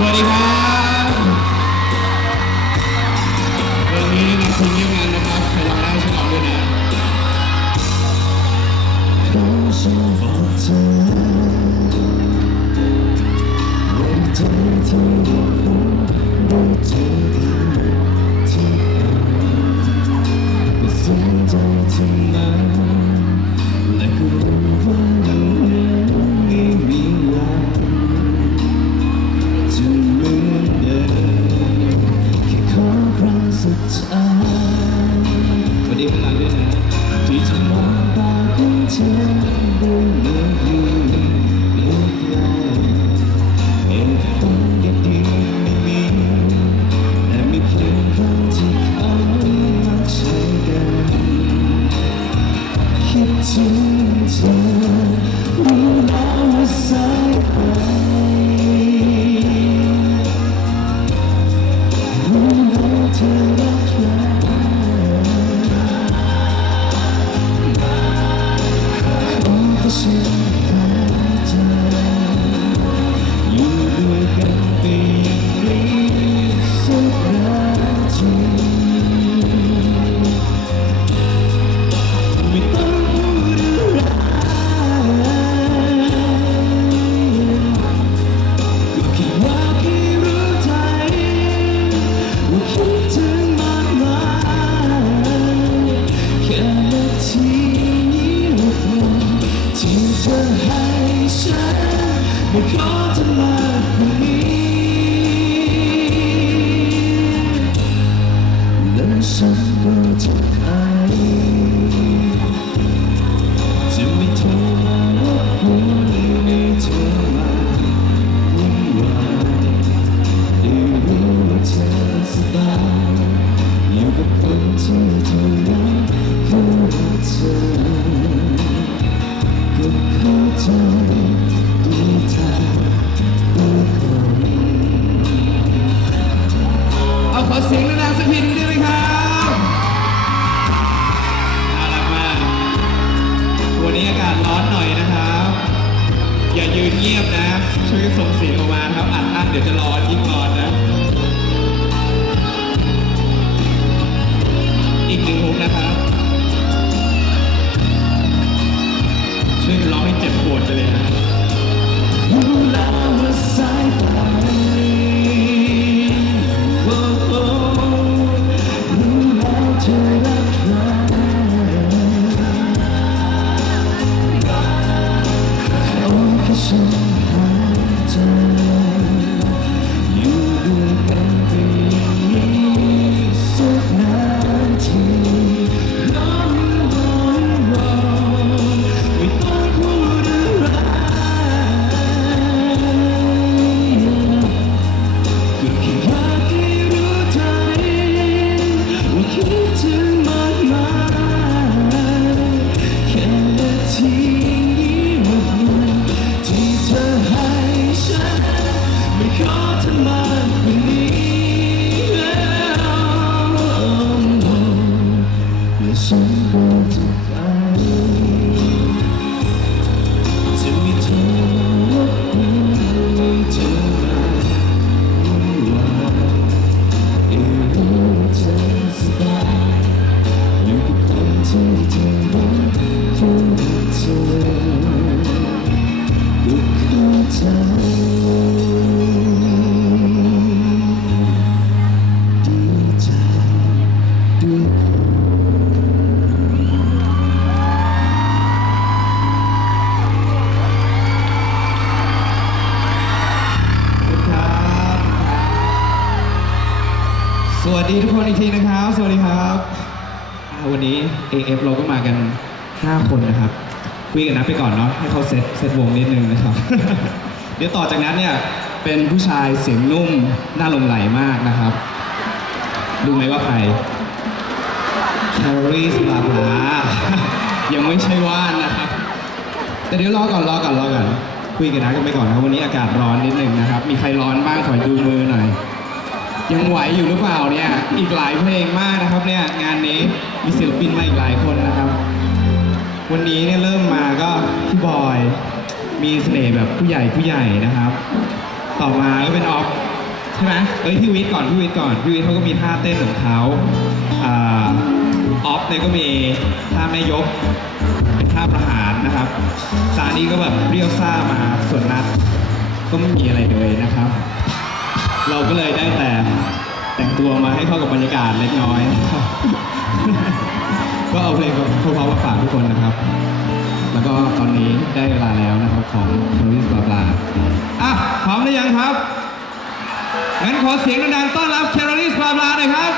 สวัสดีครับวันนี้นะครับคุณเยี่ยมงานนะครับไปรร้องได้ช่วยร้องด้วยนะเพราะฉันบอกเธอ สวั ไเสียงดังๆสักทีนึงได้ไหมครับน่ารักมาก วันนี้อากาศร้อนหน่อยนะครับ อย่ายืนเงียบนะ ช่วยส่งเสียงออกมาครับ อัดอั้นเดี๋ยวจะร้อนยิ่งร้อนนะ อีกหนึ่งฮุกนะครับ สวัสดีทุกคนอีกทีนะครับ สวัสดีครับอ่าวันนี้ AF เราก็มากัน 5 คนนะครับ คุยกันนัดไปก่อนเนาะให้เขาเซตเซตวงนิดนึงนะครับ เดี๋ยวต่อจากนั้นเนี่ย เป็นผู้ชายเสียงนุ่มน่าหลงไหลมากนะครับ ดูไหมว่าใครแคลรี่สลาภา ยังไม่ใช่ว่านนะครับ แต่เดี๋ยวรอก่อนรอก่อนรอก่อนคุยกันนะกันไปก่อนนะครับวันนี้อากาศร้อนนิดนึงนะครับ มีใครร้อนบ้างขอดูมือหน่อย ยังไหวอยู่หรือเปล่าเนี่ย อีกหลายเพลงมากนะครับเนี่ยงานนี้มีศิลปินมาอีกหลายคนนะครับ วันนี้เนี่ยเริ่มมาก็พี่บอย มีเสน่ห์แบบผู้ใหญ่ผู้ใหญ่นะครับ ต่อมาก็เป็นออฟใช่ไหมเอ้ยพี่วิทย์ก่อนพี่วิทย์ก่อนพี่วิทย์เขาก็มีท่าเต้นของเขาอ่าออฟเนี่ยก็มีท่าแม่ยกเป็นท่าประหารนะครับซานี่ก็แบบเรียวซ่ามาส่วนนัดก็ไม่มีอะไรเลยนะครับ เราก็เลยได้แต่แต่งตัวมาให้เข้ากับบรรยากาศเล็กน้อย ก็เอาเพลงเพราะๆมาฝากทุกคนนะครับ แล้วก็ตอนนี้ได้เวลาแล้วนะครับของคาริสบาบลาอะพร้อมหรือยังครับงั้นขอเสียงดังๆต้อนรับแคโรลิสบาบลาหน่อยครับ